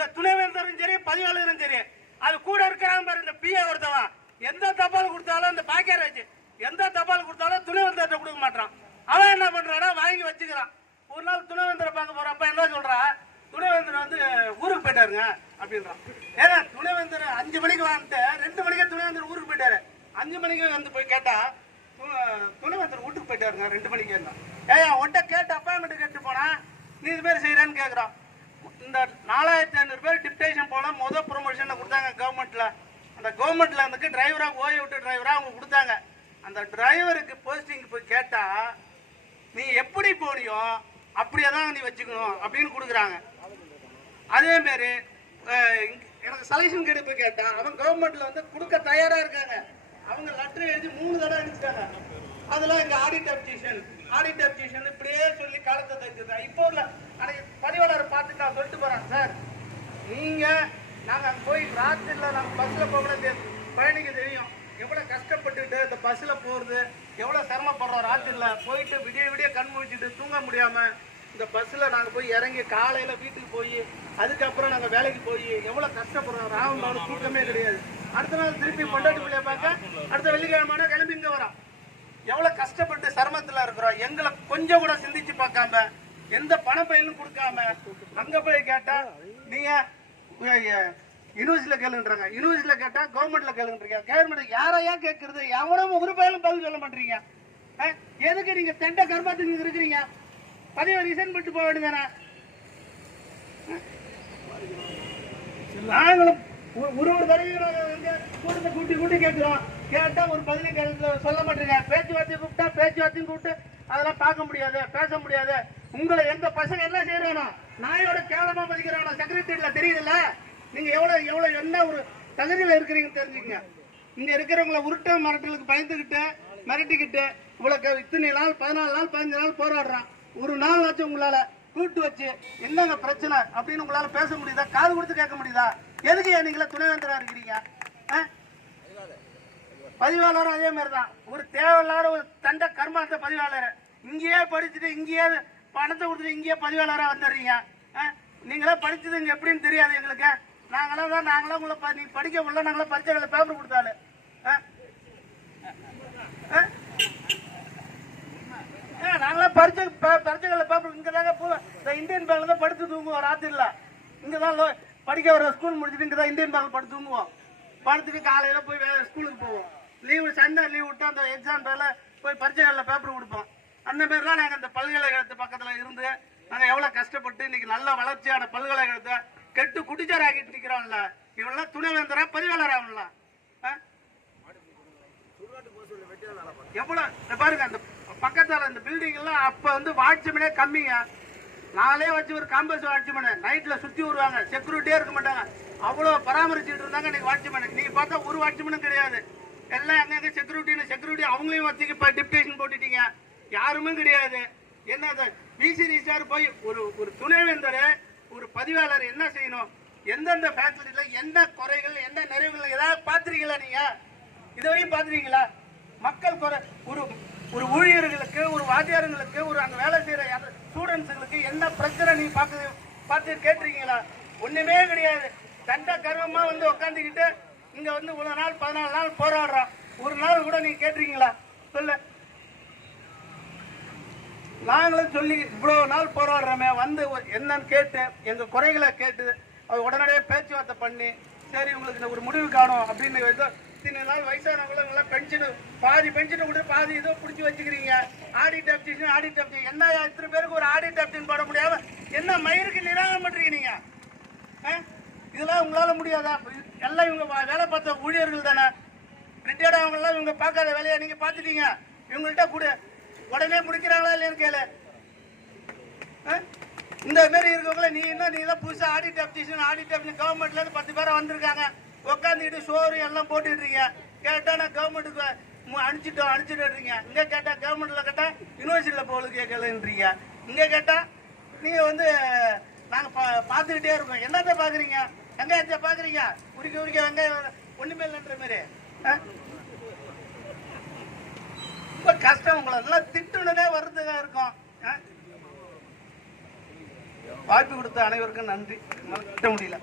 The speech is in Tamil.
இந்த துணைவேந்தரும் சரி பதிவாளரும் சரி அது கூட இருக்கிறான் பாரு இந்த பிஏ ஒருத்தவன் எந்த தபால் கொடுத்தாலும் இந்த பாக்கியராஜ் எந்த தபால் கொடுத்தாலும் துணைவேந்தர்கிட்ட கொடுக்க மாட்டான். அவன் என்ன பண்றானா வாங்கி வச்சுக்கிறான். ஒரு நாள் துணைவேந்தரை பார்க்க போறப்ப என்ன சொல்றா, துணைவேந்தர் வந்து ஊருக்கு போயிட்டாருங்க அப்படின்றான். ஏன்னா துணைவேந்தர் 5 மணிக்கு வந்துட்டு 2 மணிக்கே துணைவேந்தர் ஊருக்கு போயிட்டாரு. 5 மணிக்கு வந்து போய் கேட்டா துணைவேந்தர் வீட்டுக்கு போயிட்டாருங்க 2 மணிக்கு இருந்தான். ஏன் உன்ட்ட கேட்டு அப்பாயின்மெண்ட் கேட்டு போனா நீ இது மாதிரி செய்யறான்னு கேட்குறான். இந்த 4500 பேர் டிப்டேஷன் போல முதல் ப்ரொமோஷன் கொடுத்தாங்க கவர்மெண்ட்ல. அந்த கவர்மெண்ட்ல இருந்துக்கு டிரைவரா ஓய்வு விட்டு டிரைவரா அவங்க கொடுத்தாங்க. அந்த டிரைவருக்கு போஸ்டிங் போய் கேட்டா நீ எப்படி போனியோ அப்படியே தான் நீ வச்சுக்கணும் அப்படின்னு கொடுக்குறாங்க. அதே மாதிரி எனக்கு செலக்ஷன் கேட்டு போய் கேட்டா அவன் கவர்மெண்ட்ல வந்து கொடுக்க தயாரா இருக்காங்க. அவங்க லெட்டர் எழுதி 3 தடவை அனுப்பிச்சிட்டாங்க. அதெல்லாம் இங்க ஆடிட் அப்ஜெக்ஷன் இப்படியே சொல்லி காலத்தை தச்சுது. இப்போ உள்ள பதிவாளர் பார்த்துட்டு நான் சொல்லிட்டு போறேன், சார் நீங்க நாங்க போய் ராத்திரில நாங்க பஸ்ல போகக்கூடாது, பயணிக்க தெரியும் எவ்வளவு கஷ்டப்பட்டுட்டு இந்த பஸ்ல போறது எவ்வளவு சிரமப்படுறோம். ராத்திரில போயிட்டு விடிய கண் முழிச்சிட்டு தூங்க முடியாம இந்த பஸ்ல நாங்க போய் இறங்கி காலையில வீட்டுக்கு போய் அதுக்கப்புறம் நாங்க வேலைக்கு போய் எவ்வளவு கஷ்டப்படுறோம். ராவம்பாடு தூக்கமே கிடையாது. அடுத்த நாள் திருப்பி பொண்டாட்டி பிள்ளைய பார்க்க அடுத்த வெள்ளிக்கிழமை கிளம்பி இங்க வரோம். எவ்வளவு கஷ்டப்பட்டு சிரமத்துல இருக்கிறோம். எங்களை கொஞ்சம் கூட சிந்திச்சு பார்க்காம எந்த பண பயனும் கொடுக்காம அங்க போய் கேட்டா நீங்க யூனிவர்சிட்டியில கேளுன்றாங்க. யூனிவர்சிட்டியில கேட்டா கவர்மெண்ட்ல கேளுன்றீங்க. கவர்மெண்ட் யாரையா கேட்கறது? எவனும் ஒரு பயனும் பதில் சொல்ல மாட்டீங்க. எதுக்கு நீங்க தெண்ட கர்மத்துக்கு இருக்கிறீங்க? பதிவை ரிசைன் பண்ணிட்டு போக வேண்டியதானே? நாங்களும் ஒரு தடவை கூட்டி கேட்கிறோம். கேட்டா ஒரு பதில் சொல்ல மாட்டீங்க. பேச்சுவார்த்தையும் கூப்பிட்டு அதெல்லாம் பார்க்க முடியாது, பேச முடியாது. உங்களை எங்க பசங்க என்ன செய்யறானோ நாயோட கேவலமா மதிக்கிறானோ செக்ரட்டரியில தெரியுதுல்ல. நீங்க எவ்வளவு என்ன ஒரு தகுதியில இருக்கிறீங்கன்னு தெரிஞ்சுக்கங்க. இங்க இருக்கிறவங்களை உருட்ட மிரட்டலுக்கு பயந்துகிட்டு மிரட்டிக்கிட்டு இவ்வளவு இத்தனை நாள் 14 நாள் 15 நாள் போராடுறான். ஒரு நாள் ஆச்சு உங்களால கூட்டு வச்சு என்னங்க பிரச்சனை அப்படின்னு உங்களால பேச முடியுதா? காது கொடுத்து கேட்க முடியுதா? எதுக்கு நீங்கள துணைவேந்தரா இருக்கிறீங்க? பதிவாளரும் அதே மாதிரிதான் ஒரு தேவையில்லாத ஒரு தண்ட கர்மாந்த பதிவாளர். இங்கேயே படிச்சுட்டு இங்கேயே பணத்தை கொடுத்துட்டு இங்கேயே பதிவாளரா வந்துடுறீங்க. நீங்களே படிச்சது இங்க எப்படின்னு தெரியாது எங்களுக்கு. நாங்களாம் உங்களை நீ படிக்க முடியல. நாங்களாம் பரீட்சைகளை பேப்பர் கொடுத்தாலும் நாங்களாம் பரீட்சைகளை பேப்பர் இங்கதாங்க இந்தியன் பேங்க்ல தான் படுத்து தூங்குவோம். ராத்திரில இங்கதான் படிக்க வர ஸ்கூல் முடிச்சுட்டு இங்கதான் இந்தியன் பேங்க்ல படுத்து தூங்குவோம். படுத்துட்டு காலையில போய் ஸ்கூலுக்கு போவோம். சண்டே லீவ் விட்டு அந்த எக்ஸாம் பேர்ல போய் பரீட்சைகளில் பேப்பர் கொடுப்போம். அந்த மாதிரிலாம் நாங்கள் இந்த பல்கலைக்கழகத்து பக்கத்தில் இருந்து நாங்கள் எவ்வளோ கஷ்டப்பட்டு இன்னைக்கு நல்ல வளர்ச்சியான பல்கலைக்கழகத்தை கெட்டு குடிச்சார் ஆகிட்டு நிற்கிறோம்ல. இவெல்லாம் துணைவேந்தரா பதிவாளர் ஆகணும்ல. எவ்வளோ பாருங்க அந்த பக்கத்தில் இந்த பில்டிங் எல்லாம் அப்போ வந்து வாட்ச்மேனே கம்மிங்க. நாளே வச்சு ஒரு காம்பஸ் வாட்ச்மேனு நைட்டில் சுற்றி வருவாங்க. செக்யூரிட்டியே இருக்க மாட்டாங்க. அவ்வளோ பராமரிச்சுட்டு இருந்தாங்க. இன்னைக்கு வாட்ச்மேனு நீங்கள் பார்த்தா ஒரு வாட்ச்மேனும் கிடையாது. எல்லாம் எங்க செக்யூரிட்டி அவங்களையும் வச்சுக்கு இப்போ டிப்டேஷன் போட்டுட்டீங்க. யாருமே கிடையாது. என்ன பிசிடி சார் போய் ஒரு துணைவேந்தர் ஒரு பதிவாளர் என்ன செய்யணும்? எந்தெந்த ஃபேசிலிட்டில என்ன குறைகள் என்ன நிறைவுகள் ஏதாவது பார்த்துருக்கீங்களா? நீங்க இதுவரையும் பார்த்துருக்கீங்களா? மக்கள் குறை ஒரு ஊழியர்களுக்கு ஒரு வாத்தியாரங்களுக்கு ஒரு அங்கே வேலை செய்யற ஸ்டூடெண்ட்ஸுங்களுக்கு என்ன பிரச்சனை நீ பார்த்து கேட்டிருக்கீங்களா? ஒண்ணுமே கிடையாது. தண்ட கர்வமா வந்து உட்காந்துக்கிட்டு இங்க வந்து இவ்வளவு நாள் 14 நாள் போராடுறோம். ஒரு நாள் கூட நீங்க கேட்டிருக்கீங்களா? சொல்ல நாங்களும் சொல்லி இவ்வளவு நாள் போராடுறோமே வந்து என்னன்னு கேட்டு எங்க குறைகளை கேட்டு அது உடனடியே பேச்சுவார்த்தை பண்ணி சரி உங்களுக்கு ஒரு முடிவு காணும் அப்படின்னு ஏதோ இத்தனை நாள் வயசானவங்க பென்ஷனு பாதி பென்ஷனை கூட பாதி ஏதோ பிடிச்சி வச்சுக்கிறீங்க. ஆடிட் அப்ஜெக்ஷன் என்ன இத்தனை பேருக்கு ஒரு ஆடிட் அப்ஜெக்ஷன் போட முடியாம என்ன மயிருக்கு நிராகரம் பண்றீங்க நீங்க? இதெல்லாம் உங்களால முடியாதா? எல்லாம் இவங்க வேலை பார்த்த ஊழியர்கள் தானே. ரிட்டையர்ட் ஆகவங்கலாம் இவங்க பார்க்காத வேலையை நீங்க பார்த்துட்டீங்க. இவங்கள்ட்ட கூட உடனே முடிக்கிறாங்களா இல்லையான்னு கேளு. இந்த மாதிரி இருக்கவங்கள நீ தான் புதுசா ஆடிட் அப்ஜெக்ஷன் கவர்மெண்ட்ல இருந்து 10 பேரை வந்திருக்காங்க. உட்காந்துக்கிட்டு சோறு எல்லாம் போட்டுடுறீங்க. கேட்டா நான் கவர்மெண்ட்டுக்கு அனுப்பிச்சுட்டு இங்க கேட்டா கவர்மெண்ட்ல கேட்டா யூனிவர்சிட்டியில போகிறது கேட்கலன்றீங்க. இங்க கேட்டா நீங்க வந்து நாங்க பார்த்துக்கிட்டே இருக்கோம். என்னத்த பாக்குறீங்க? வெங்காயத்தை பாக்குறீங்க? உரிக்க வெங்காயம் ஒண்ணுமே இல்லைன்ற மாதிரி ரொம்ப கஷ்டம். உங்களை நல்லா திட்டுனதே வருதுங்க இருக்கும். வாய்ப்பு கொடுத்த அனைவருக்கும் நன்றி. மறக்க முடியல.